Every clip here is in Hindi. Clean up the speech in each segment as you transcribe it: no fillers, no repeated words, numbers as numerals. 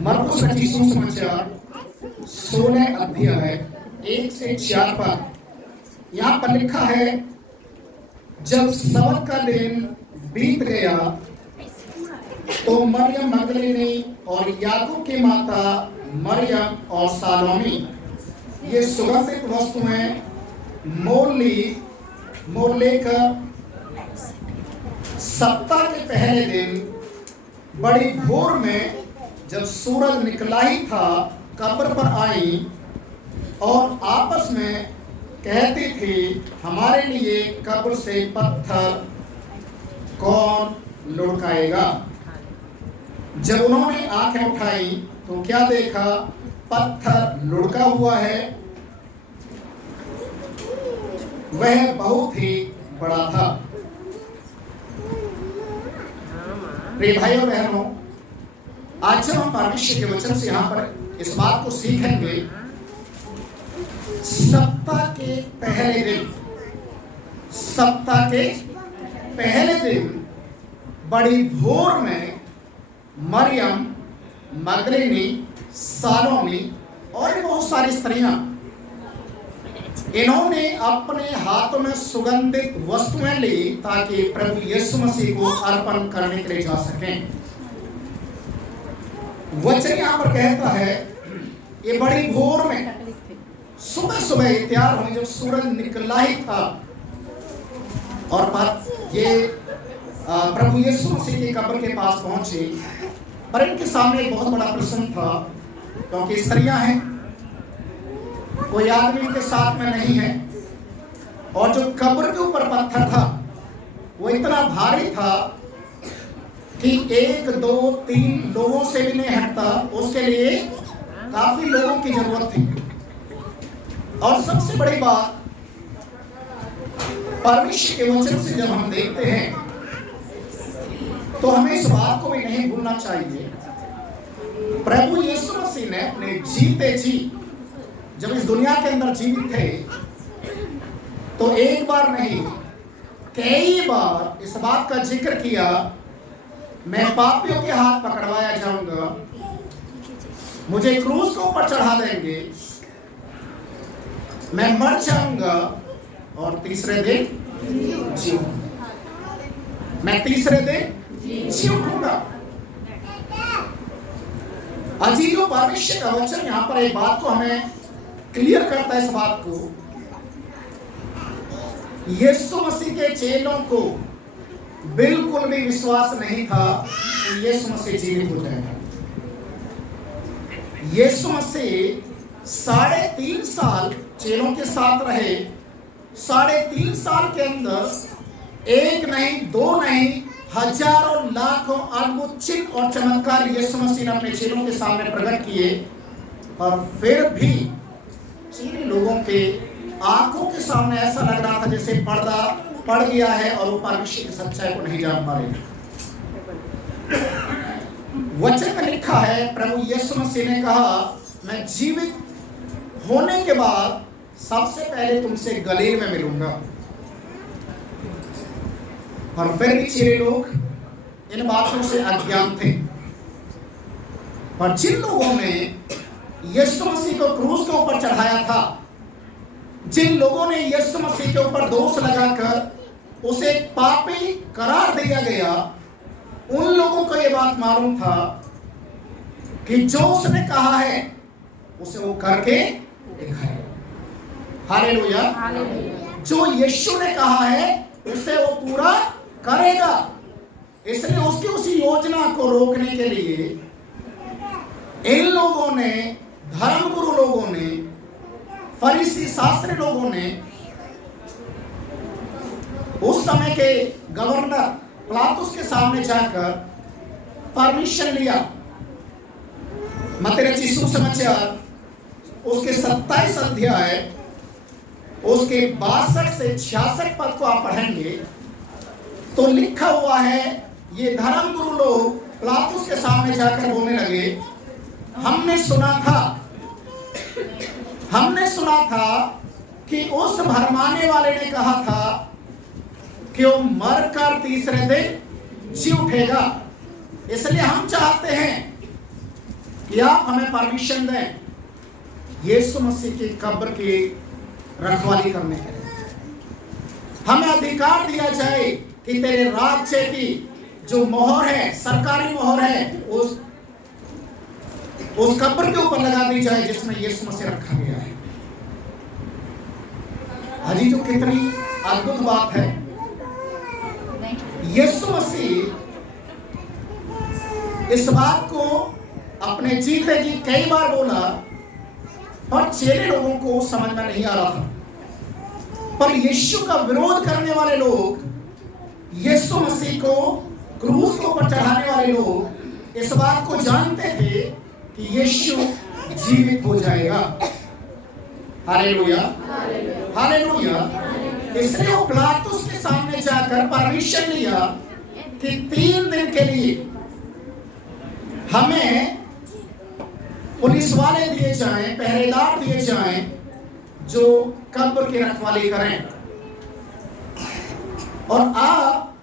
मरकुस रचित सुसमाचार 16 अध्याय 1 से 4 पर यहाँ पर लिखा है, जब सबत का दिन बीत गया तो मरियम मगदलीनी और याकूब की माता मरियम और सालोमी ये सुगंधित वस्तुएं मोल लेकर सप्ताह के पहले दिन बड़ी भोर में जब सूरज निकला ही था कब्र पर आई और आपस में कहती थी, हमारे लिए कब्र से पत्थर कौन लुढ़काएगा। जब उन्होंने आंखें उठाई तो क्या देखा, पत्थर लुढ़का हुआ है, वह बहुत ही बड़ा था। प्रिय भाइयों बहनों, आज जब हम परमेश्वर के वचन से यहाँ पर इस बात को सीखेंगे, सप्ताह के पहले दिन बड़ी भोर में मरियम मगदलीनी, सालोमी और बहुत सारी स्त्रियां, इन्होंने अपने हाथों में सुगंधित वस्तुएं ली ताकि प्रभु यीशु मसीह को अर्पण करने के लिए जा सकें। वचन यहाँ पर कहता है, ये बड़ी भोर में सुबह तैयार हुई, जब सूरज निकला ही था और ये प्रभु यीशु मसीह की कब्र के पास पहुंचे, पर इनके सामने एक बहुत बड़ा प्रश्न था, क्योंकि स्त्रियां हैं, कोई आदमी इनके साथ में नहीं है, और जो कब्र के ऊपर पत्थर था वो इतना भारी था कि 1, 2, 3 लोगों से भी नहीं हटता, उसके लिए काफी लोगों की जरूरत थी। और सबसे बड़ी बात, परमेश्वर के वचन से जब हम देखते हैं तो हमें इस बात को भी नहीं भूलना चाहिए, प्रभु यीशु मसीह ने अपने जीते जी जब इस दुनिया के अंदर जीवित थे तो एक बार नहीं कई बार इस बात का जिक्र किया, मैं पापियों के हाथ पकड़वाया जाऊंगा, मुझे क्रूस के ऊपर चढ़ा देंगे, मैं मर जाऊंगा और तीसरे दिन जी मैं तीसरे दिन जी उठूंगा। अजीज परमेश्वर का वचन यहाँ पर एक बात को हमें क्लियर करता है, इस बात को, यीशु मसीह के चेलों को बिल्कुल भी विश्वास नहीं था कि यीशु मसीह जीवित हो जाएगा। यीशु मसीह 3.5 साल चेलों के साथ रहे, 3.5 साल के अंदर एक नहीं, 2 नहीं, हजारों लाखों अद्भुत चिन्ह और चमत्कार यीशु मसीह ने अपने चेलों के सामने प्रकट किए, और फिर भी चीनी लोगों के आंखों के सामने ऐसा लग रहा था जैसे पर्दा पड़ गया है और वो परमेश्वर की सच्चाई को नहीं जान पा रहे। वचन में लिखा है, प्रभु यीशु मसीह ने कहा, मैं जीवित होने के बाद सबसे पहले तुमसे गलील में मिलूंगा। और फिर भी चेले लोग इन बातों से अज्ञान थे, पर जिन लोगों ने यीशु मसीह को क्रूस के ऊपर चढ़ाया था, जिन लोगों ने यीशु मसीह के ऊपर दोष लगाकर उसे पापी करार दिया गया, उन लोगों को यह बात मालूम था कि जो उसने कहा है उसे वो करके दिखाएगा। हालेलुया। जो यीशु ने कहा है उसे वो पूरा करेगा। इसलिए उसकी उसी योजना को रोकने के लिए इन लोगों ने, धर्मगुरु लोगों ने, फरीसी शास्त्री लोगों ने उस समय के गवर्नर पिलातुस के सामने जाकर परमिशन लिया। मत्ती रचित सुसमाचार उसके 27 अध्याय उसके 62 से 66 पद को आप पढ़ेंगे तो लिखा हुआ है, ये धर्मगुरु लोग पिलातुस के सामने जाकर बोलने लगे, हमने सुना था कि उस भरमाने वाले ने कहा था कि वो मरकर तीसरे दिन जी उठेगा। इसलिए हम चाहते हैं कि आप हमें परमिशन दें यीशु मसीह की कब्र की रखवाली करने के लिए। हमें अधिकार दिया जाए कि तेरे राज्य की जो मोहर है, सरकारी मोहर है, उस कब्र के ऊपर लगा दी जाए जिसमें यीशु मसीह रखा गया है। अजी जो कितनी अद्भुत बात है। यीशु मसीह इस बात को अपने जीते जी कई बार बोला और चेले लोगों को समझ में नहीं आ रहा था। पर यीशु का विरोध करने वाले लोग, यीशु मसीह को क्रूस के ऊपर चढ़ाने वाले लोग इस बात को जानते थे कि यीशु जीवित हो जाएगा। Hallelujah, hallelujah. इसलिए वो पिलातुस के सामने जाकर परमिशन लिया कि 3 दिन के लिए हमें पुलिस वाले दिए जाएं, पहरेदार दिए जाएं जो कब्र की रखवाली करें, और आप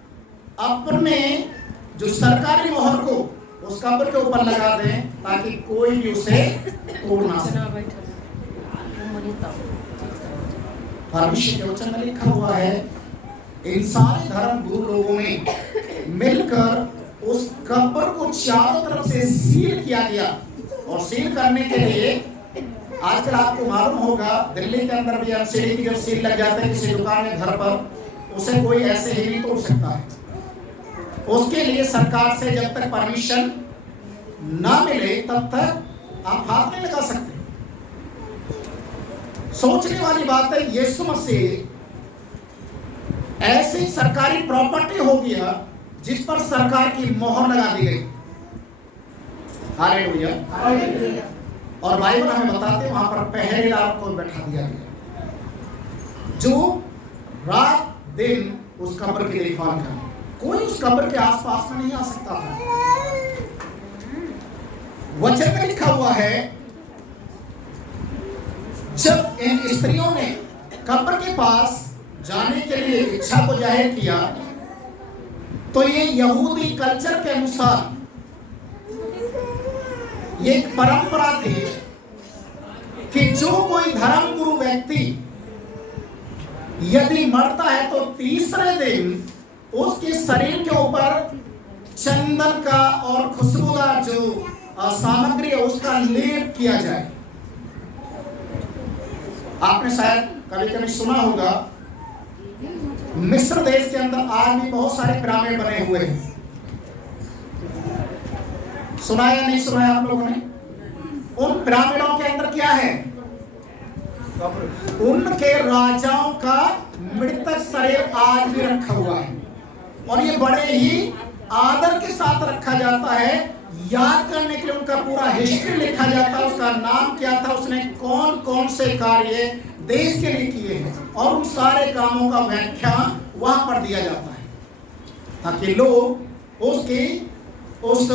अपने जो सरकारी मोहर को उस कब्र के ऊपर लगा दें ताकि कोई भी उसे तोड़ ना सके। परमेश्वर के वचन में लिखा हुआ है, इन सारे धर्म गुरु लोगों ने मिलकर उस कब्र को चारों तरफ से सील किया गया। और सील करने के लिए आजकल आपको मालूम होगा, दिल्ली के अंदर भी एमसीडी की जब सील लग जाता है किसी दुकान या घर पर, उसे कोई ऐसे ही नहीं तोड़ सकता है। उसके लिए सरकार से जब तक परमिशन ना मिले तब तक आप हाथ नहीं लगा सकते। सोचने वाली बात है, यीशु मसीह ऐसी सरकारी प्रॉपर्टी हो गया जिस पर सरकार की मोहर लगा दी गई। हालेलुया। और बाइबल हमें बताते वहां पर पहरेदार को बैठा दिया गया जो रात दिन उस कब्र की देखभाल करे। कोई उस कब्र के आसपास में नहीं आ सकता था। वचन में लिखा हुआ है, जब इन स्त्रियों ने कब्र के पास जाने के लिए इच्छा को जाहिर किया तो ये यहूदी कल्चर के अनुसार ये एक परंपरा थी कि जो कोई धर्मगुरु व्यक्ति यदि मरता है तो तीसरे दिन उसके शरीर के ऊपर चंदन का और खुशबूदार जो सामग्री है उसका लेप किया जाए। आपने शायद कभी कभी सुना होगा, मिस्र देश के अंदर आज भी बहुत सारे पिरामिड बने हुए हैं। सुना या नहीं सुना है आप लोगों ने? उन पिरामिडों के अंदर क्या है? उनके राजाओं का मृतक शरीर आज भी रखा हुआ है और ये बड़े ही आदर के साथ रखा जाता है। याद करने के लिए उनका पूरा हिस्ट्री लिखा जाता है, उसका नाम क्या था, उसने कौन कौन से कार्य देश के लिए किए हैं और उन सारे कामों का व्याख्यान वहां पर दिया जाता है ताकि लोग उसकी उस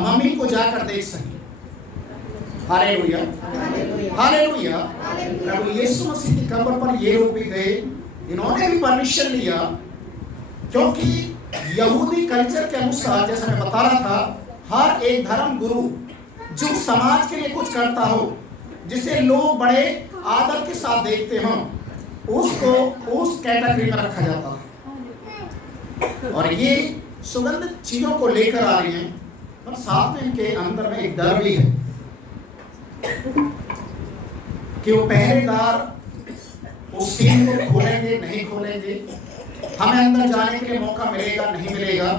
मम्मी को जाकर देख सके। Hallelujah, hallelujah. प्रभु यीशु मसीह की कब्र पर ये लोग भी गए, इन्होंने भी परमिशन लिया क्योंकि यहूदी कल्चर के अनुसार, जैसा मैं बता रहा था, हर एक धर्म गुरु जो समाज के लिए कुछ करता हो, जिसे लोग बड़े आदर के साथ देखते हो, उसको उस कैटेगरी में रखा जाता है। और ये सुगंधित चीजों को लेकर आ रही हैं, पर साथ में इनके अंदर में एक डर भी है कि वो पहरेदार उस सीन को खोलेंगे नहीं खोलेंगे, हमें अंदर जाने के लिए मौका मिलेगा नहीं मिलेगा,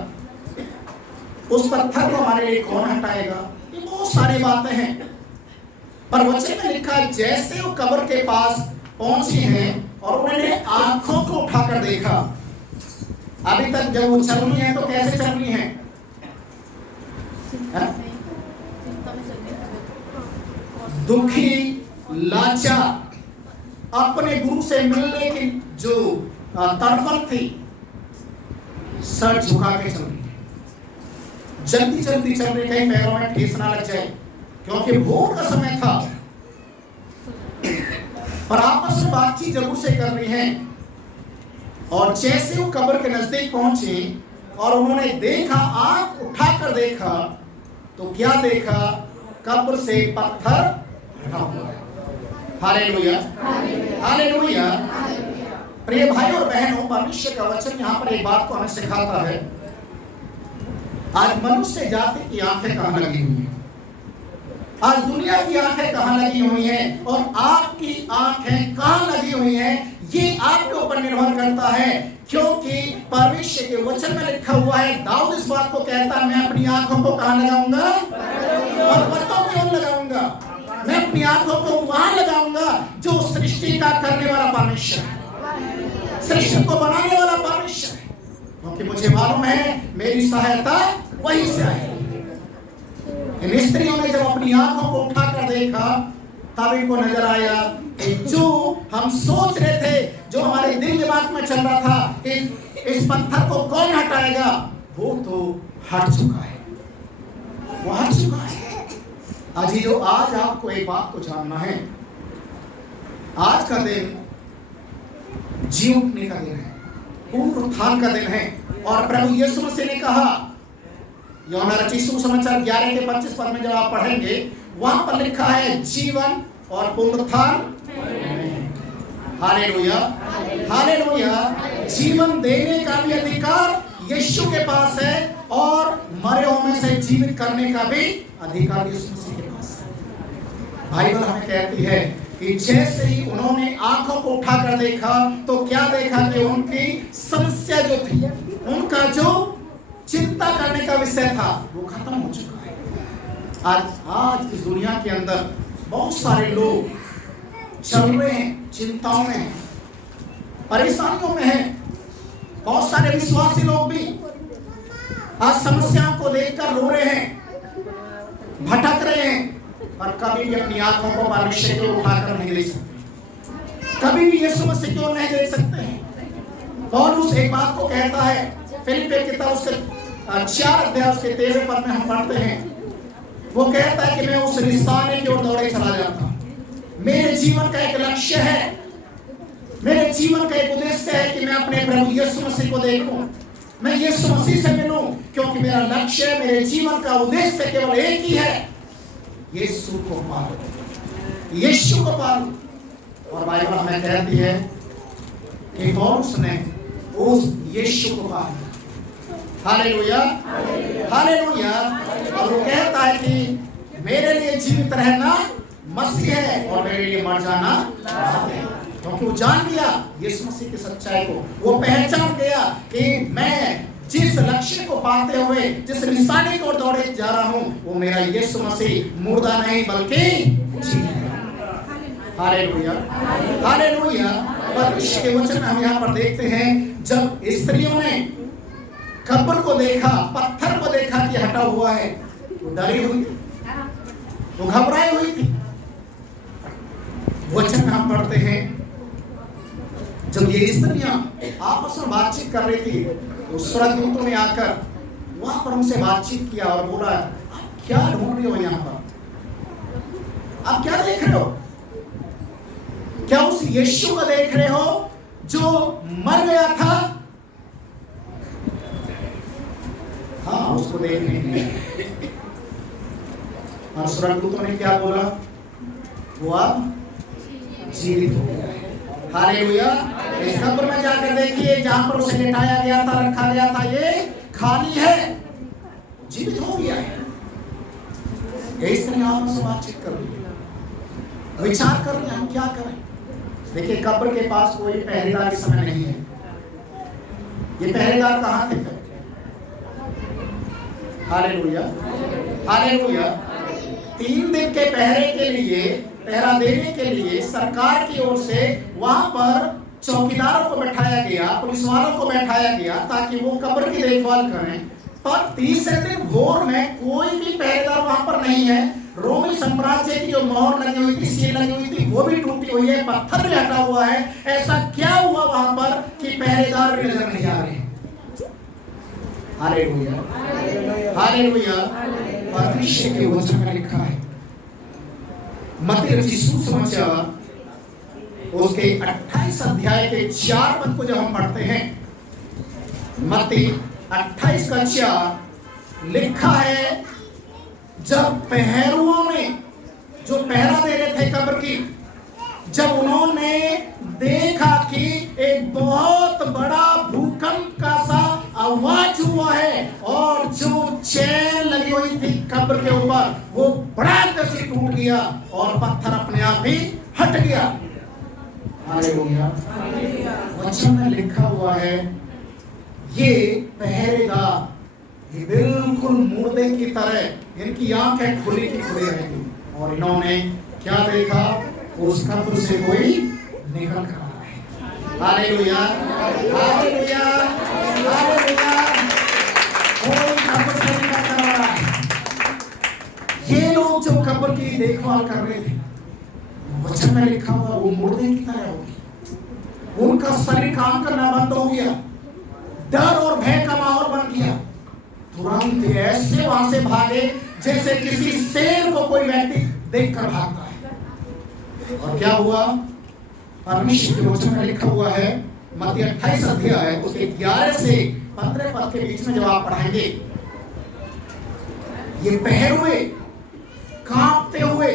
उस पत्थर को हमारे लिए कौन हटाएगा, ये बहुत सारी बातें हैं। पर वचन में लिखा है, जैसे वो कब्र के पास पहुंची हैं और उन्होंने आंखों को उठाकर देखा। अभी तक जब वो चल रही है तो कैसे चल रही हैं? दुखी, लाचार, अपने गुरु से मिलने की जो तड़पन थी, सर झुका के चल रही है, जल्दी जल्दी चल रही, कहीं पैरों में ठेस ना लग जाए क्योंकि भोर का समय था। पर आपस में बातचीत जरूर से कर रही हैं। और जैसे वो कब्र के नजदीक पहुंचे और उन्होंने देखा, आंख उठाकर देखा तो क्या देखा? कब्र से पत्थर हटा हुआ है। Hallelujah, hallelujah. प्रिय भाई और बहनों, परमेश्वर का वचन यहाँ पर एक बात को हमें सिखाता है। आज मनुष्य जाति की आंखें कहाँ लगी हुई हैं? आज दुनिया की आंखें कहाँ लगी हुई हैं और आपकी आंखें कहाँ लगी हुई हैं, ये आपके ऊपर निर्भर करता है। क्योंकि परमेश्वर के वचन में लिखा हुआ है, दाऊद इस बात को कहता है, मैं अपनी आंखों को कहाँ लगाऊंगा? पर्वतों पे क्यों लगाऊंगा? मैं अपनी आंखों को वहां लगाऊंगा जो सृष्टि का करने वाला परमेश्वर है, सृष्टि को बनाने वाला परमेश्वर है। क्योंकि मुझे मालूम है मेरी सहायता वहीं से आएगी। इन स्त्रियों ने जब अपनी आंखों को उठाकर देखा, तब इनको नजर आया कि जो हम सोच रहे थे, जो हमारे दिल दिमाग में चल रहा था कि इस पत्थर को कौन हटाएगा, वो तो हट चुका है, वो हट चुका है। आज जो आज आपको एक बात को जानना है, आज का दिन जी उठने का दिन है, पुनरुत्थान का दिन है। और प्रभु यीशु मसीह ने कहा, यूहन्ना रचित सुसमाचार 11 के 25 पद में जब आप पढ़ेंगे, वहां पर लिखा है जीवन और पुनरुत्थान। Hallelujah, hallelujah. जीवन देने का भी अधिकार यीशु के पास है और मरे हुओं में से जीवित करने का भी अधिकार यीशु मसीह के पास है। बाइबल हमें कहती है कि जैसे ही उन्होंने आंखों को उठाकर देखा, तो क्या देखा कि उनकी समस्या जो थी, उनका जो चिंता करने का विषय था, वो खत्म हो चुका है। आज इस दुनिया के अंदर बहुत सारे लोग चल रहे हैं, चिंताओं में हैं, परेशानियों में हैं। बहुत सारे विश्वासी लोग भी आज समस्याओं को देखकर रो रहे हैं, भटक रहे हैं, और कभी भी अपनी आंखों को परमेश्वर की ओर उठाकर नहीं देख सकते, कभी भी यीशु मसीह की ओर नहीं देख सकते हैं। पौलुस एक बात को कहता है, फिलिप्पी की किताब उसके 4 अध्याय उसके 13 पद में हम पढ़ते हैं, वो कहता है कि मैं उस निशाने की ओर दौड़े चला जाता हूं। मेरे जीवन का एक लक्ष्य है, मेरे जीवन का एक उद्देश्य है कि मैं अपने प्रभु यीशु मसीह को देखूं, मैं यीशु मसीह से मिलूं, क्योंकि मेरा लक्ष्य, मेरे जीवन का उद्देश्य केवल एक ही है, यीशु को पालूं, यीशु को पालूं। और बाइबल हमें कहती है कि पौलुस ने उस यीशु को पाला। Hallelujah, hallelujah. और वो कहता है कि मेरे लिए जीवित रहना मसीह है और मेरे लिए मर जाना लाभ है। क्योंकि वो जान गया यीशु मसीह की सच्चाई को, वो पहचान गया कि मैं जिस लक्ष्य को पाते हुए, जिस निशाने को दौड़े जा रहा हूं, वो मेरा यीशु मसीह मुर्दा नहीं बल्कि जीवित है। Hallelujah, hallelujah. परमेश्वर के वचन हम यहाँ पर देखते हैं, जब स्त्रियों ने कब्र को देखा, पत्थर को देखा कि हटा हुआ है, वो डरी हुई थी, वो घबराई हुई थी। वचन में हम पढ़ते हैं, जब ये स्त्रियां आपस में बातचीत कर रही थी, तो स्वर्गदूतों ने आकर वहां पर उनसे बातचीत किया और बोला, आप क्या ढूंढ रहे हो यहाँ पर, आप क्या देख रहे हो? क्या उस यीशु को देख रहे हो जो मर गया था? हाँ, उसको देखने के लिए। और स्वर्गदूतों ने क्या बोला? वो अब जीवित हो गया है। हालेलुया। इस कब्र में जाकर देखिए, जहां पर उसे लिटाया गया था, रखा गया था, ये खाली है, जीवित हो गया है। इस तरह आपस में बातचीत कर रही है, विचार कर रहे हैं हम क्या करें। देखिए, कब्र के पास कोई पहरेदार इस समय नहीं है। ये पहरेदार कहाँ थे? Hallelujah, hallelujah. 3 दिन के पहरे के लिए, पहरा देने के लिए सरकार की ओर से वहां पर चौकीदारों को बैठाया गया, पुलिस वालों को बैठाया गया, ताकि वो कब्र की देखभाल करें। पर तीसरे दिन भोर में कोई भी पहरेदार वहां पर नहीं है। रोमी साम्राज्य की जो मोहर लगी हुई थी, सील लगी हुई थी, वो भी टूटी हुई है, पत्थर भी हटा हुआ है। ऐसा क्या हुआ वहां पर कि पहरेदार भी नजर नहीं आ रहे? Hallelujah, hallelujah. परमेश्वर के वचन में लिखा है, मत्ती रचित सुसमाचार उसके 28 अध्याय के 4 पद को जब हम पढ़ते हैं, मत्ती 28 का 4 लिखा है जब पहरुओं ने जो पहरा दे रहे थे कब्र की, जब उन्होंने देखा कि एक बहुत बड़ा भूकंप का सा आवाज हुआ है और जो चैन लगी हुई थी कब्र के ऊपर वो बड़ा से टूट गया और पत्थर अपने आप ही हट गया। हालेलुया। वचन में लिखा हुआ है ये पहरेदार ये बिल्कुल मुर्दे की तरह इनकी आंखें खुली की खुली रहेगी और इन्होंने क्या देखा, उस कब्र से कोई निकल कर आ रहा है। Hallelujah, hallelujah, hallelujah. कोई कब्र से निकल कर आ रहा है। ये लोग जो कब्र की देखभाल कर रहे थे, वचन में लिखा हुआ वो मुर्दे की तरह होगी। उनका शरीर काम करना बंद हो गया, डर और भय का माहौल बन गया। तुरंत ऐसे वहां से भागे जैसे किसी शेर को कोई व्यक्ति देखकर भागता है। और क्या हुआ, परमेश्वर के वचन में लिखा हुआ है मत्ती 28 अध्याय उसके 11 से 15 पद के बीच में जब आप पढ़ेंगे, ये पहरुए कांपते हुए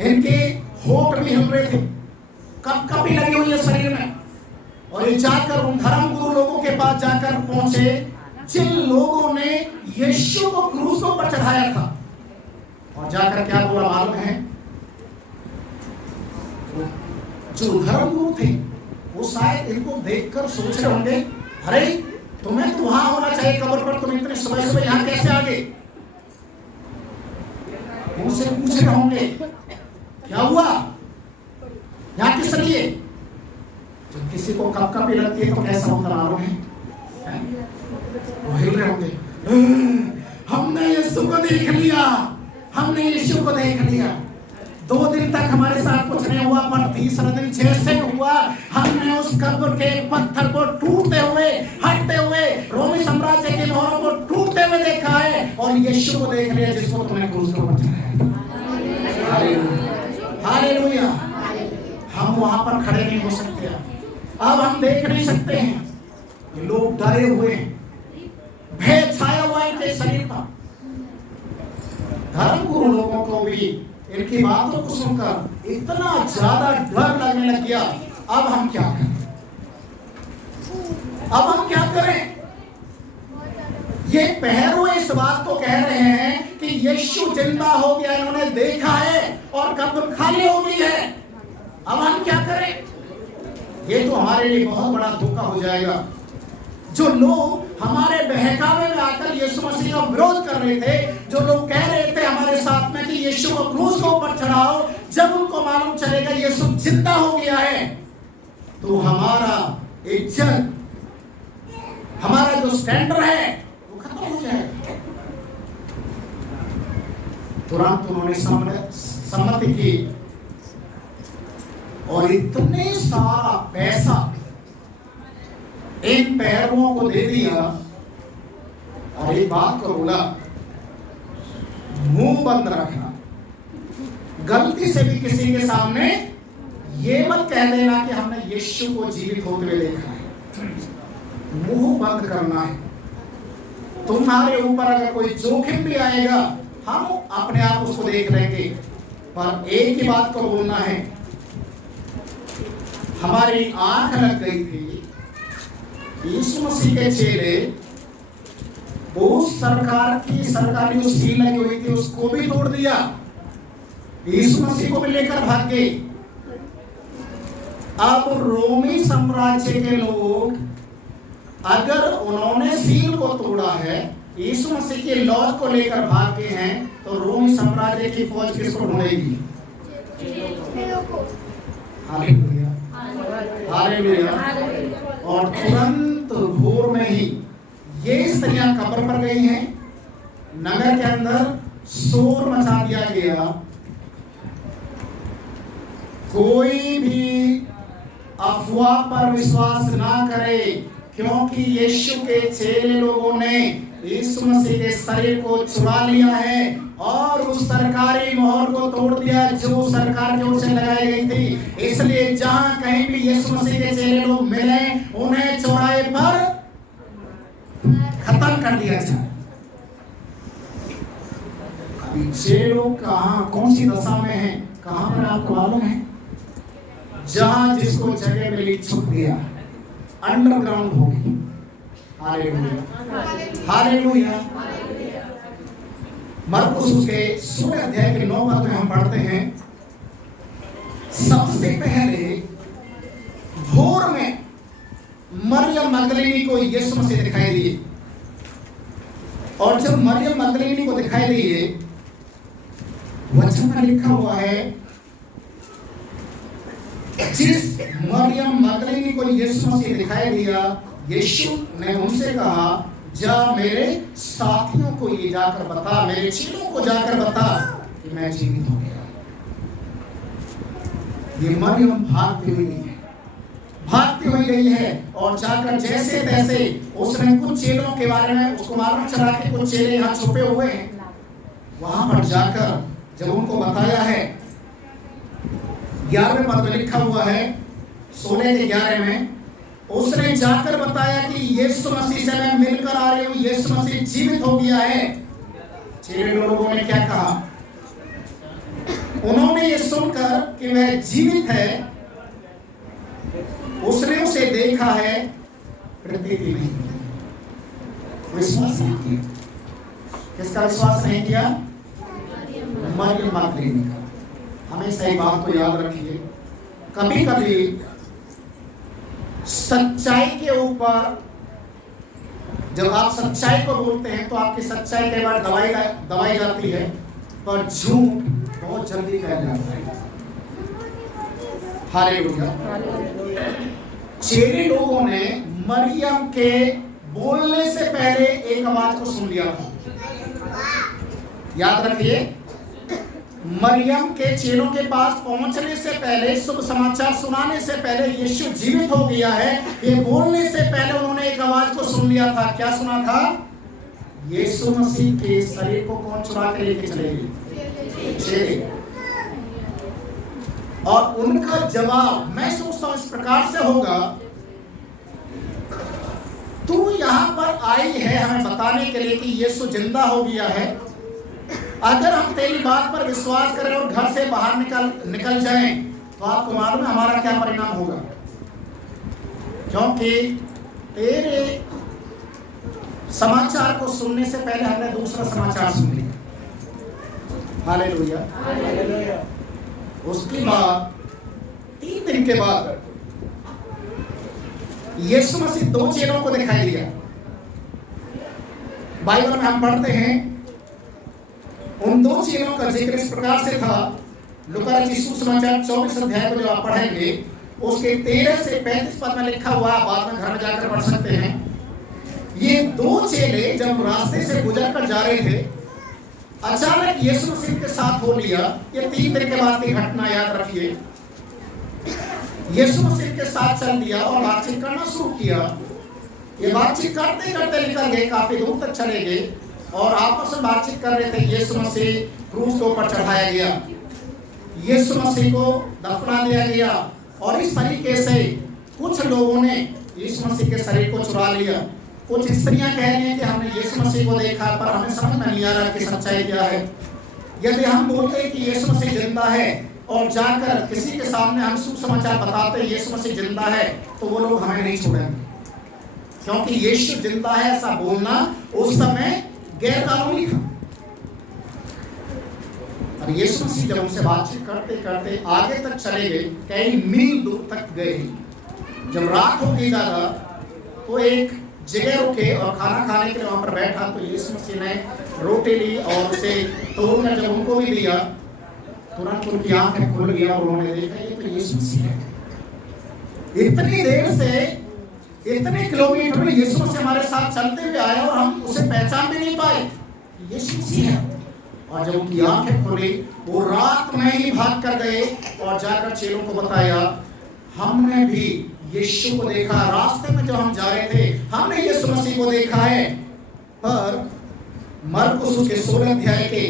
इनके होठ भी हिल रहे थे, कपकपी लगी हुई है शरीर में। और ये जाकर उन धर्म गुरु लोगों के पास जाकर पहुंचे जिन लोगों ने यीशु को क्रूस के ऊपर चढ़ाया था। और जाकर क्या बोला मालूम है, जो धर्म गुरु थे वो शायद इनको देखकर सोच रहे होंगे, अरे तुम्हें तो वहां होना चाहिए कब्र पर, तुम इतने सुबह सुबह यहाँ कैसे आ गए। उनसे पूछ रहे होंगे क्या हुआ, यहाँ किस लिए। जब किसी को कपकपी लगती है तो कैसा होता मालूम है, वो हिल रहे होंगे, हमने यीशु को देख लिया, हमने यीशु को देख लिया। 2 दिन तक हमारे साथ कुछ नहीं हुआ, पर तीसरा दिन जैसे हुआ हमने उस कब्र के पत्थर को टूटते हुए हटते हुए रोमी साम्राज्य के मोहरों को टूटते हुए देखा है और यीशु को देख लिया जिसको तुमने क्रूस पर चढ़ाया। हालेलुया। हम वहां पर खड़े नहीं हो सकते, अब हम देख नहीं सकते हैं। ये लोग डरे हुए हैं, भय छाया हुआ है इनके शरीर पर। धर्म गुरु लोगों को भी इनकी बातों को सुनकर इतना ज्यादा डर लगने लग गया। अब हम क्या करें, अब हम क्या करें। ये पहरुए इस बात को कह रहे हैं कि यीशु जिंदा हो गया, इन्होंने देखा है और कब्र खाली हो गई है। अब हम क्या करें। ये तो हमारे लिए बहुत बड़ा धोखा हो जाएगा। जो लोग हमारे बहकावे में आकर यीशु मसीह का विरोध कर रहे थे, जो लोग कह रहे थे हमारे साथ में कि यीशु को क्रूस के ऊपर चढ़ाओ, जब उनको मालूम चलेगा यीशु जिंदा हो गया है तो हमारा इज्जत, हमारा जो स्टैंडर्ड है वो खत्म हो जाएगा। तुरंत उन्होंने सम्मति की और इतने सारा पैसा इन पहरुओं को दे दिया और एक बात को बोला, मुंह बंद रखना, गलती से भी किसी के सामने ये मत कह देना कि हमने यीशु को जीवित होते हुए देखा है। मुंह बंद करना है। तुम्हारे ऊपर अगर कोई जोखिम भी आएगा हम अपने आप उसको देख लेंगे, पर एक ही बात को बोलना है। हमारी आंख लग गई थी, यीशु मसीह के चेले उस सरकारी जो सील लगी हुई थी उसको भी तोड़ दिया, यीशु मसीह को भी लेकर भाग गए। अब रोमी साम्राज्य के लोग अगर उन्होंने सील को तोड़ा है, यीशु मसीह के लौट को लेकर भाग गए हैं, तो रोमी साम्राज्य की फौज किसको ढूंढेगी। Hallelujah, hallelujah. और तुरंत भोर में ही ये स्त्रियां कब्र पर गई हैं, नगर के अंदर शोर मचा दिया गया। कोई भी अफवाह पर विश्वास ना करे, क्योंकि यीशु के चेले लोगों ने यीशु मसीह के शरीर को चुरा लिया है और उस सरकारी मोहर को तोड़ दिया जो सरकार की ओर से लगाई गई थी। इसलिए जहां कहीं भी यीशु मसीह के चेले लोग मिले, उन्हें चौराहे पर खत्म कर दिया जाए। चेले लोग कहाँ कौन सी दशा में हैं, कहाँ पर आपको मालूम है? जहां जिसको जगह मिली छुप गया, अंडरग्राउंड हो गई। Hallelujah, hallelujah. मरकुस उसके 16 अध्याय के 9 पद में हम पढ़ते हैं, सबसे पहले भोर में मरियम मगदलीनी को यीशु मसीह दिखाई दिए। और जब मरियम मगदलीनी को दिखाई दिए, वचन में लिखा हुआ है, जिस मरियम मगदलीनी को यीशु मसीह दिखाई दिया, यीशु ने उनसे कहा, जा मेरे साथियों को ये जाकर बता, मेरे चेलों को जाकर बता कि मैं जीवित हो गया। ये मरियम भागती हुई है, भागती हुई गई है और जाकर जैसे तैसे उसने कुछ चेलों के बारे में उसको मालूम चला कि कुछ चेले यहाँ छुपे हुए हैं। वहां पर जाकर जब उनको बताया है, 11वें पद में लिखा हुआ है, 16 के 11 में, उसने जाकर बताया कि यीशु मसीह से मैं मिलकर आ रही हूँ, यीशु मसीह जीवित हो गया है। चेले लोगों ने क्या कहा? उन्होंने ये सुनकर कि वह जीवित है, उसने उसे देखा है, प्रतीति नहीं, विश्वास नहीं किया। किसका विश्वास नहीं किया? मरियम मगदलीनी का। हमेशा ये बात को याद रखिए, कभी कभी सच्चाई के ऊपर जब आप सच्चाई को बोलते हैं तो आपकी सच्चाई कई बार दबाई जाती है, पर झूठ बहुत जल्दी फैल जाता है। हालेलुया। चेले लोगों ने मरियम के बोलने से पहले एक आवाज को सुन लिया था। याद रखिए, मरियम के चेलों के पास पहुंचने से पहले, शुभ समाचार सुनाने से पहले, यीशु जीवित हो गया है, ये बोलने से पहले उन्होंने एक आवाज को सुन लिया था। क्या सुना था? यीशु मसीह के शरीर को कौन चुरा के लेके चलेगी? चेले। और उनका जवाब मैं सोचता हूं इस प्रकार से होगा, तू यहां पर आई है हमें बताने के लिए कि यीशु जिंदा हो गया है। अगर हम तेरी बात पर विश्वास करें और घर से बाहर निकल जाएं, तो आपको मालूम है हमारा क्या परिणाम होगा? क्योंकि तेरे समाचार को सुनने से पहले हमने दूसरा समाचार सुन लिया। Hallelujah, hallelujah. उसके बाद 3 दिन के बाद यीशु मसीह 2 चेलों को दिखाई दिया। बाइबल में हम पढ़ते हैं, उन 2 चेलों का जिक्र इस प्रकार से था, लूका रचित सुसमाचार 24 अध्याय को जो आप पढ़ेंगे, उसके 13 से 35 पद में लिखा हुआ, बाद में घर में जाकर पढ़ सकते हैं। ये 2 चेले जब रास्ते से गुजर कर जा रहे थे, अचानक यीशु मसीह के साथ हो लिया। ये 3 दिन के बाद की घटना, याद रखिए। यीशु मसीह के साथ चल दिया और बातचीत करना शुरू किया। ये बातचीत करते करते निकल गए, काफी दूर तक चले गए और आपस में बातचीत कर रहे थे। यीशु मसीह क्रूस के ऊपर चढ़ाया गया, यीशु मसीह को दफना दिया गया और इस तरीके से कुछ लोगों ने यीशु मसीह के शरीर को चुरा लिया। कुछ स्त्रियां कह रही हैं कि हमने यीशु मसीह को देखा, पर हमें समझ में नहीं आ रहा कि सच्चाई क्या है। यदि हम बोलते हैं कि यीशु मसीह जिंदा है और जाकर किसी के सामने हम सुसमाचार बताते हैं यीशु मसीह जिंदा है, तो वो लोग हमें नहीं छोड़ेंगे, क्योंकि यीशु जिंदा है ऐसा बोलना उस समय गैर कानूनी था। और यीशु मसीह जब उनसे बातचीत करते करते आगे तक चले गए, कई मील दूर तक गए। जब रात हो गई ज्यादा, तो एक जगह रुके और खाना खाने के लिए वहां पर बैठा, तो यीशु मसीह ने रोटी ली और उसे तोड़कर जब उनको भी दिया, तुरंत उनकी आंखें खुल गई और उन्होंने देखा ये तो यीशु मसीह है। इतनी देर से, इतने किलोमीटर में यीशु मसीह हमारे साथ चलते हुए आया और हम उसे पहचान भी नहीं पाए, यीशु मसीह है। और जब उनकी आंखें खुली, वो रात में ही भाग कर गए और जाकर चेलों को बताया, हमने भी यीशु को देखा, रास्ते में जो हम जा रहे थे हमने यीशु मसीह को देखा है। पर मरकुस उसके 16 अध्याय के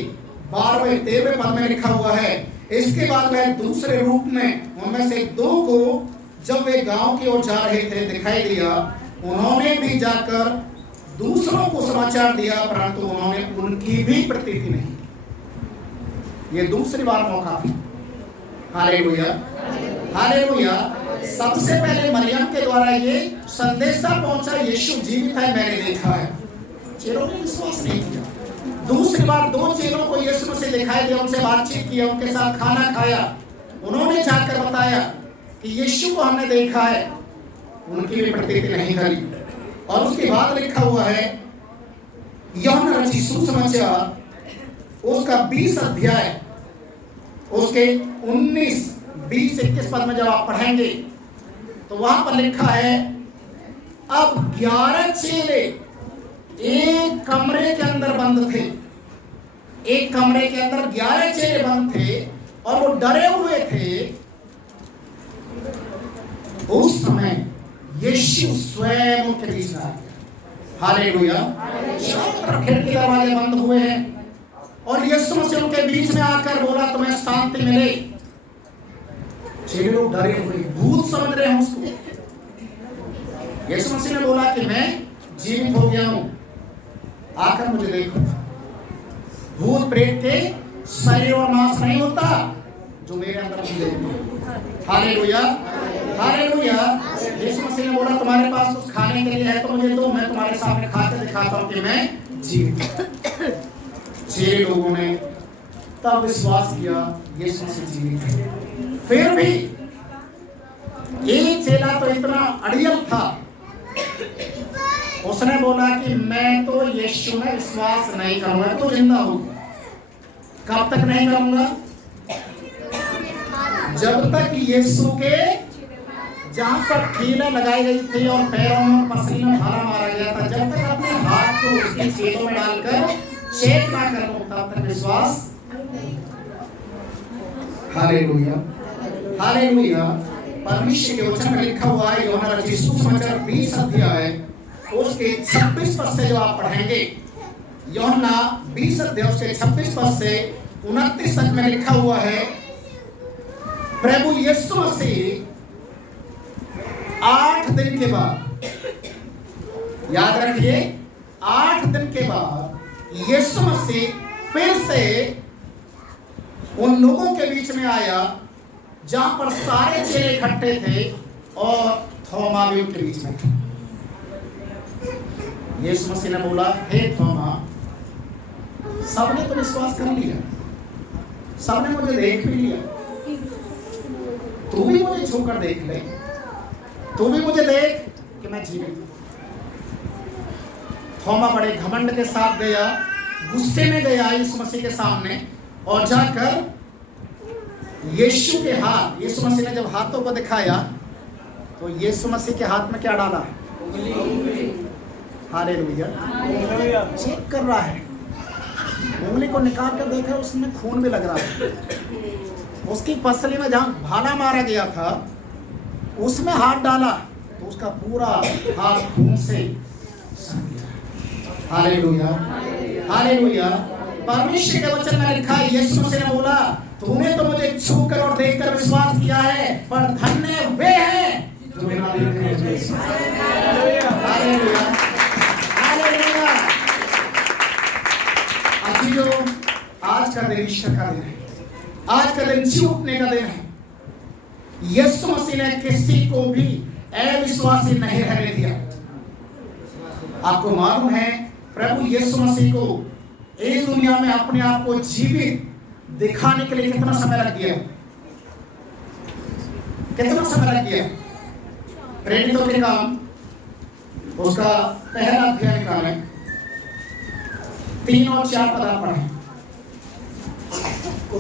12वें-13वें पद में लिखा हुआ है, इसके बाद वह दूसरे रूप में उनमें से 2 को जब वे गांव की ओर जा रहे थे दिखाई दिया। उन्होंने भी जाकर दूसरों को समाचार दिया, परंतु उन्होंने उनकी भी प्रतीति नहीं। ये दूसरी बार मौका था। Hallelujah, hallelujah. सबसे पहले मरियम के द्वारा ये संदेशा पहुंचा, यीशु जीवित है, मैंने देखा है। चेलों ने विश्वास नहीं किया। दूसरी बार 2 चेलों को यीशु मसीह दिखाई दिया, उनसे बातचीत किया, उनके साथ खाना खाया। उन्होंने जाकर बताया कि यीशु को हमने देखा है। उनकी भी प्रतीति नहीं करी। और उसके बाद लिखा हुआ है यूहन्ना रचित सुसमाचार उसका 20 अध्याय उसके 19, 20, 21 पद में जब आप पढ़ेंगे तो वहां पर लिखा है, अब 11 चेले एक कमरे के अंदर बंद थे। एक कमरे के अंदर 11 चेले बंद थे और वो डरे हुए थे। उस समय यीशु स्वयं उनके बीच में आ गया। हालेलुया। चारों तरफ खिड़की दरवाजे बंद हुए हैं और यीशु मसीह उनके बीच में आकर बोला, तुम्हें शांति मिले। चेले लोग डरे हुए, भूत समझ रहे हैं उसको। यीशु मसीह ने बोला कि मैं जीवित हो गया हूं, आकर मुझे देखो। भूत प्रेत के शरीर और मांस नहीं होता जो मेरे अंदर देखो। Hallelujah, hallelujah. यीशु मसीह ने बोला, तुम्हारे पास कुछ खाने के लिए है तो मुझे दो, मैं तुम्हारे सामने खाकर दिखाता हूं कि मैं जीवित। चेले लोगों ने तब विश्वास किया यीशु मसीह जीवित है। फिर भी एक चेला तो इतना अड़ियल था, उसने बोला कि मैं तो यीशु में विश्वास नहीं करूंगा, तो जिंदा हूं। कब तक नहीं करूंगा? जब तक यीशु के जहां पर कीलें लगाई गई थी और पैरों में पसीना भाला मारा गया था, जब तक अपने हाथ को उसके चेलों में डालकर चेक ना कर लो तब तक विश्वास। Hallelujah, hallelujah. परमेश्वर के वचन में लिखा हुआ है यूहन्ना रचित सुसमाचार 20 अध्याय उसके 26 पद से जो आप पढ़ेंगे, यूहन्ना 20 अध्याय उसके 26 पद से 29 तक में लिखा हुआ है, प्रभु यीशु मसीह 8 दिन के बाद, याद रखिए 8 दिन के बाद यीशु मसीह फिर से उन लोगों के बीच में आया जहां पर सारे चेले इकट्ठे थे और थोमा भी उनके बीच में था। यीशु मसीह ने बोला, हे थोमा, सबने तो विश्वास कर लिया, सबने मुझे देख भी लिया, तू भी मुझे छूकर देख ले, तू भी मुझे देख कि मैं जीवित हूं। थोमा बड़े घमंड के साथ गया, गुस्से में गया यीशु मसीह के सामने और जाकर यीशु के हाथ, यीशु मसीह ने जब हाथों को दिखाया तो यीशु मसीह के हाथ में क्या डाला? हालेलुया। चेक कर रहा है, उंगली को निकाल कर देखा, उसमें खून भी लग रहा है। उसकी पसली में जहां भाला मारा गया था उसमें हाथ डाला तो उसका पूरा हाथ खून से सन गया। Hallelujah, hallelujah. परमेश्वर के वचन में लिखा है, यीशु मसीह ने बोला, तूने तो मुझे छूकर और देखकर विश्वास किया है, पर धन्य वे हैं जो बिना देखे विश्वास करते हैं। Hallelujah, hallelujah. अभी जो आज का दिन ईस्टर का दिन है, आज का दिन जी उठने का दिन है। यीशु मसीह ने किसी को भी अविश्वासी नहीं रहने दिया। आपको मालूम है, प्रभु यीशु मसीह को इस दुनिया में अपने आप को जीवित दिखाने के लिए कितना समय लग गया? कितना समय लग गया? प्रेरितों के काम उसका पहला अध्याय निकालें, 3 और 4 पद पढ़ें।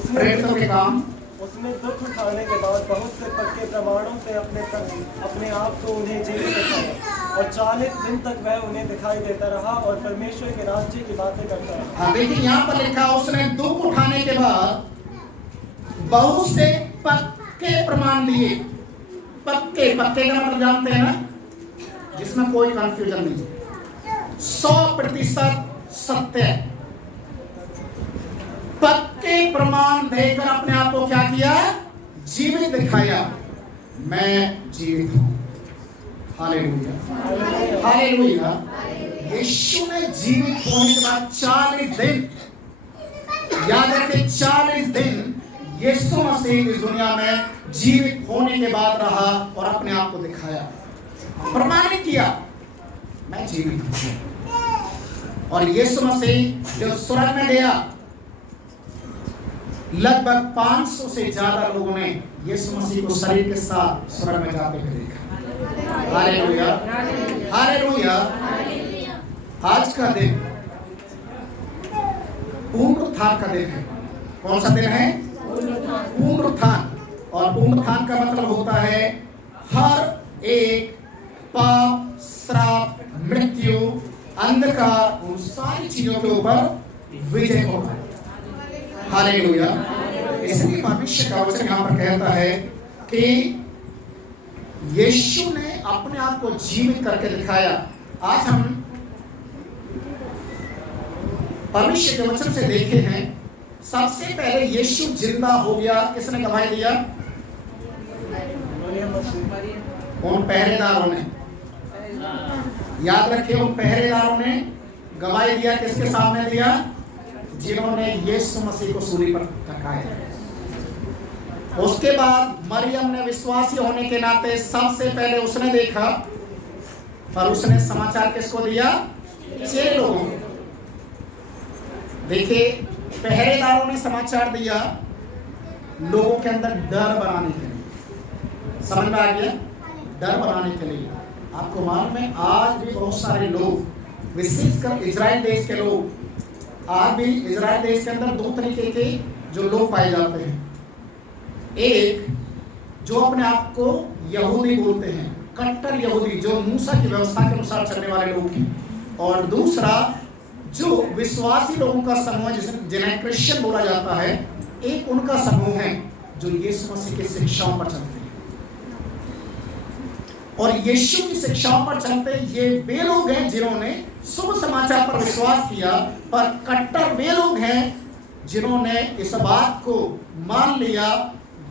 प्रेरितों के काम उसने दुख उठाने के बाद बहुत से पक्के प्रमाणों से अपने आप को उन्हें जीवित दिखाया और 40 दिन तक वह उन्हें दिखाई देता रहा और परमेश्वर के राज्य की बातें करता रहा। हाँ, देखिए यहाँ पर लिखा, उसने दुख उठाने के बाद बहुत से पक्के प्रमाण दिए। पक्के, पक्के का मतलब जानते हैं ना, जिसमें कोई कंफ्यूजन नहीं, 100% सत्य। पक्के प्रमाण देकर अपने आप को क्या किया? जीवित दिखाया, मैं जीवित हूं। Hallelujah, hallelujah. यीशु ने जीवित होने के बाद 40 दिन याद रखें 40 दिन यीशु मसीह इस दुनिया में जीवित होने के बाद रहा और अपने आप को दिखाया, प्रमाणित किया मैं जीवित हूं। और यीशु मसीह जब स्वर्ग में गया, लगभग 500 से ज्यादा लोगों ने यीशु मसीह को शरीर के साथ स्वर्ग में जाते हुए देखा। Hallelujah, hallelujah. आज का दिन पुनरुत्थान का दिन है। कौन सा दिन है? पुनरुत्थान। और पुनरुत्थान का मतलब होता है हर एक पाप, श्राप, मृत्यु, अंधकार, उन सारी चीजों के ऊपर विजय होना। हालेलुया। इसलिए परमेश्वर का वचन यहाँ पर कहता है कि यीशु ने अपने आप को जीवित करके दिखाया। आज हम परमेश्वर के वचन से देखे हैं, सबसे पहले यीशु जिंदा हो गया। किसने गवाही दिया? उन पहरेदारों ने। याद रखिए, उन पहरेदारों ने गवाही दिया। किसके सामने दिया? जिन्होंने यीशु मसीह को सूली पर टंगाया। उसके बाद मरियम ने विश्वासी होने के नाते सबसे पहले उसने देखा, पर उसने समाचार किसको दिया? 6 लोगों को। देखिए, पहरेदारों ने समाचार दिया लोगों के अंदर डर बनाने के लिए। समझ में आ गया? डर बनाने के लिए। आपको मालूम है, आज भी बहुत सारे लोग, विशेषकर इजराइल देश के लोग, आज भी इजराइल देश के अंदर 2 तरीके के जो लोग पाए जाते हैं। एक जो अपने आप को यहूदी बोलते हैं, कट्टर यहूदी, जो मूसा की व्यवस्था के अनुसार चलने वाले लोग हैं। और दूसरा जो विश्वासी लोगों का समूह जिन्हें क्रिश्चियन बोला जाता है, एक उनका समूह है जो यीशु मसीह की शिक्षाओं पर चलते हैं। और यीशु की शिक्षाओं पर चलते ये वे लोग हैं जिन्होंने शुभ समाचार पर विश्वास किया, पर कट्टर वे लोग हैं जिन्होंने इस बात को मान लिया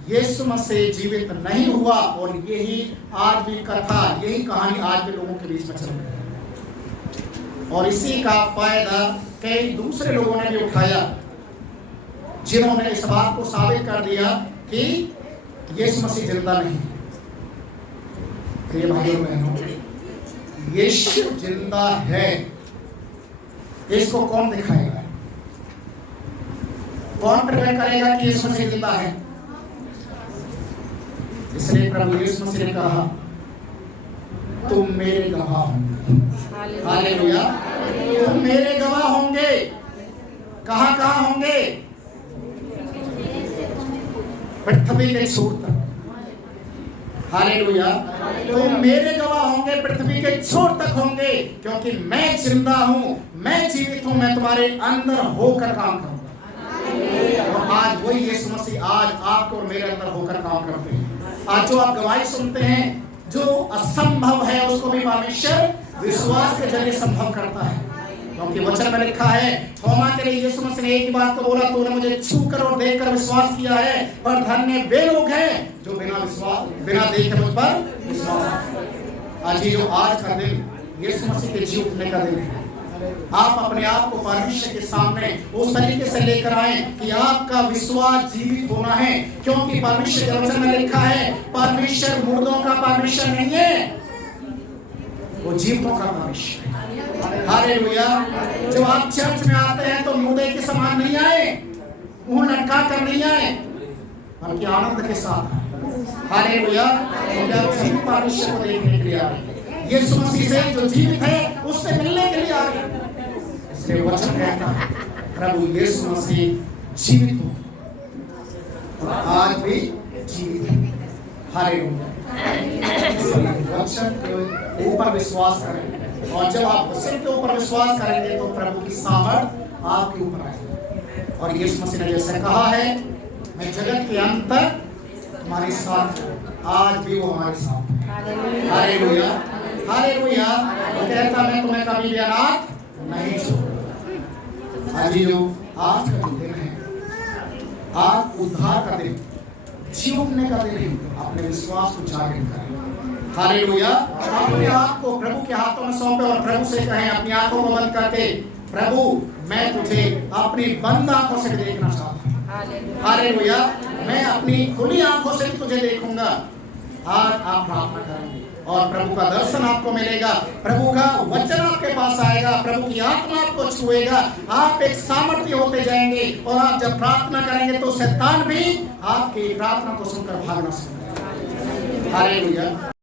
यीशु मसीह जीवित नहीं हुआ। और यही आज भी कथा, यही कहानी आज भी लोगों के बीच में चल रही है। और इसी का फायदा कई दूसरे लोगों ने भी उठाया, जिन्होंने इस बात को साबित कर दिया कि यीशु मसीह जिंदा नहीं है। प्रिय भाइयों बहनों, यीशु जिंदा है, इसको कौन दिखाएगा? कौन प्रकट करेगा कि यीशु मसीह जिंदा है? इसलिए प्रभु यीशु मसीह ने कहा, तुम मेरे गवाह होंगे। हालेलुया। तुम मेरे गवाह होंगे। कहां कहां होंगे? पृथ्वी के छोर तक। हालेलुया। तुम मेरे गवाह होंगे, पृथ्वी के छोर तक होंगे, क्योंकि मैं जिंदा हूं, मैं जीवित हूं, मैं तुम्हारे अंदर होकर काम करूंगा। और आज वही यीशु मसीह आज आपको और मेरे अंदर होकर काम करते हैं। आज जो आप गवाही सुनते हैं, जो असंभव है उसको भी परमेश्वर विश्वास के जरिए संभव करता है। क्योंकि वचन में लिखा है, थोमा के लिए यीशु मसीह ने एक ही बात को बोला, तूने मुझे छूकर और देखकर विश्वास किया है, पर धन्य वे लोग हैं जो बिना देखे मुझ पर विश्वास। आज जो आज का दिन यीशु मसीह के जी उठने का दिन है, आप अपने आप को परमेश्वर के सामने उस तरीके से लेकर आए कि आपका विश्वास जीवित होना है। क्योंकि परमेश्वर के वचन में लिखा है, परमेश्वर मुर्दों का परमेश्वर नहीं है, वो जीवितों का परमेश्वर है। हालेलुया। जब आप चर्च में आते हैं तो मुर्दे के समान नहीं आए, मुंह लटका कर नहीं आए, बल्कि आनंद के साथ। हालेलुया। क्योंकि आप सभी परमेश्वर को देखने के लिए आ रहे हैं, यीशु मसीह से जो जीवित है उससे मिलने के लिए आ रहे हैं। इसलिए वचन कहता है, प्रभु यीशु मसीह जीवित हो और आज भी जीवित है। हालेलुया। वचन के ऊपर विश्वास करें, और जब आप वचन के ऊपर विश्वास करेंगे तो प्रभु की सामर्थ आपके ऊपर आएगी। और यीशु मसीह ने जैसे कहा है, मैं जगत के अंत तक तुम्हारे साथ, आज भी वो हमारे साथ है। हालेलुया। हालेलुया। वो कहता, मैं तुम्हें कभी भी अनाथ नहीं छोड़ूंगा। आज जो आज का दिन है, आज उद्धार का दिन, जीवने का दिन है। अपने विश्वास को जागृत करें। हालेलुया। अपने आप को प्रभु के हाथों में सौंपे और प्रभु से कहें, अपनी आंखों को बंद करके प्रभु मैं तुझे अपनी बंद आंखों से भी देखना चाहता हूँ। हालेलुया। मैं अपनी खुली आंखों से भी तुझे देखूंगा। आज आप प्रार्थना करेंगे और प्रभु का दर्शन आपको मिलेगा, प्रभु का वचन आपके पास आएगा, प्रभु की आत्मा आपको छुएगा, आप एक सामर्थ्य होते जाएंगे और आप जब प्रार्थना करेंगे तो शैतान भी आपकी प्रार्थना को सुनकर भागना सीखेगा। हालेलुया।